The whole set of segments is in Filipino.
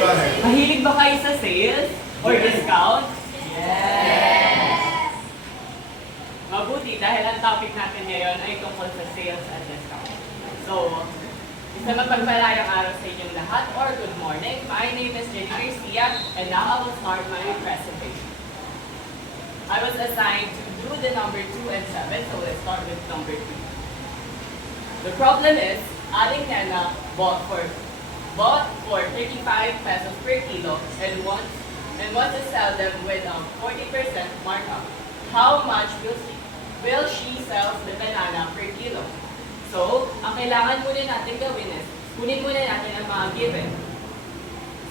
Mahilig ba kayo sa sales or discount? Mabuti dahil ang topic natin ngayon ay tungkol sa sales at discount. So, isa mapagpalayang araw sa inyong lahat or good morning. My name is Jenny Garcia and now I will start my presentation. I was assigned to do the number 2 and 7, so let's start with number 2. The problem is, Aling Nena bought for 35 pesos per kilo and wants to sell them with a 40% markup. How much will she sell the banana per kilo? So, ang kailangan muna natin gawin is, kunin muna natin ang mga given.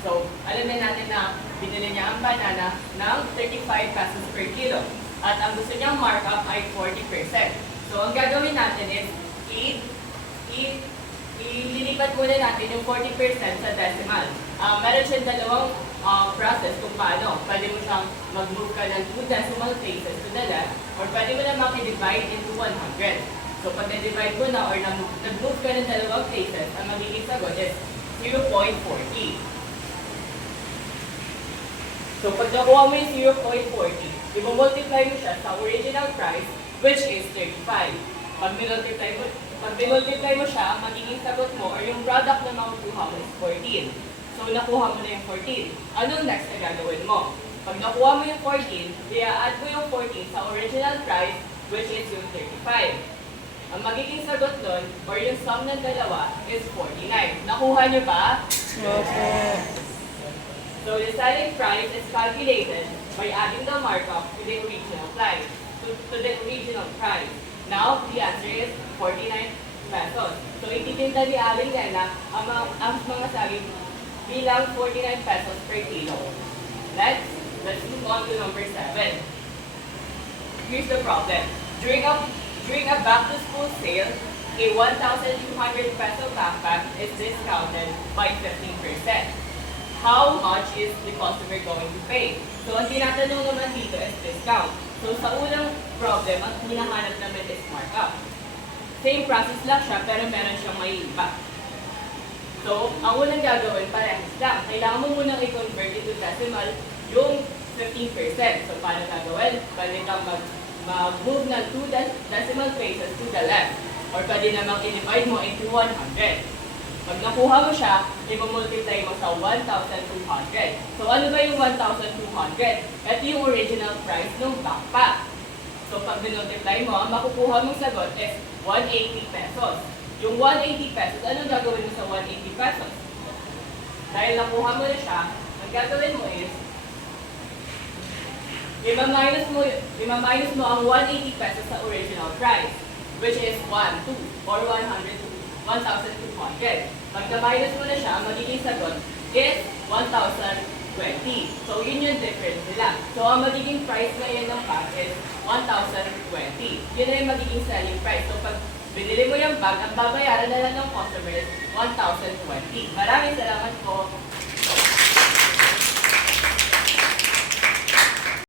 So, alamin natin na binili niya ang banana ng 35 pesos per kilo. At ang gusto niyang markup ay 40%. So, ang gagawin natin is, ililipat muna natin yung 40% sa decimal. Meron siyang dalawang process kung paano. Pwede mo siyang mag-move ka ng 2 decimal places to the left, or pwede mo na maki-divide into 100. So, pag na-divide mo na or nag-move ka ng dalawang places, ang magiging sagot is 0.40. So, pag nakuha mo yung 0.40, i-multiply mo siya sa original price, which is 35. Pag minultiply mo siya, ang magiging sagot mo or yung product na makukuha mo is 14. So, nakuha mo na yung 14. Anong next na gagawin mo? Pag nakuha mo yung 14, i-add mo yung 14 sa original price, which is yung 35. Ang magiging sagot doon, or yung sum ng dalawa, is 49. Nakuha niyo ba? So, the selling price is calculated by adding the markup to the original price. Now, the answer is 49 pesos. So, ititinda ni Aling Nena ang mga saging bilang 49 pesos per kilo. Next, let's move on to number 7. Here's the problem. During a back-to-school sale, a 1,200 peso backpack is discounted by 15%. How much is the customer going to pay? So, ang tinatanong naman dito is discount. So, sa unang problem, ang hinahanap naman is markup. Same process lang siya, pero meron siyang may iba. So, ang unang gagawin, parehas lang. Kailangan mo munang i-convert into decimal yung 15%. So, paano gagawin? Pwede kang mag-move ng 2 decimal places to the left. Or pwede namang i-divide mo into 100. Pag nakuha mo siya, i-multiply mo sa 1,200. So, ano ba yung 1,200? Ito yung original price ng backpack. So, pag binultiply mo, ang makukuha mong sagot is 180 pesos. Yung 180 pesos, anong gagawin mo sa 180 pesos? Dahil nakuha mo na siya, ang gagawin mo is, i-minus mo ang 180 pesos sa original price, which is 1,200 or 1,200. Pag na-minus mo na siya, ang magiging sagot is 1,020. So, yun yung difference nila. So, ang magiging price ngayon ng bag is 1,020. Yun na yung magiging selling price. So, pag binili mo yung bag, ang babayaran na lang ng customer is 1,020. Maraming salamat po.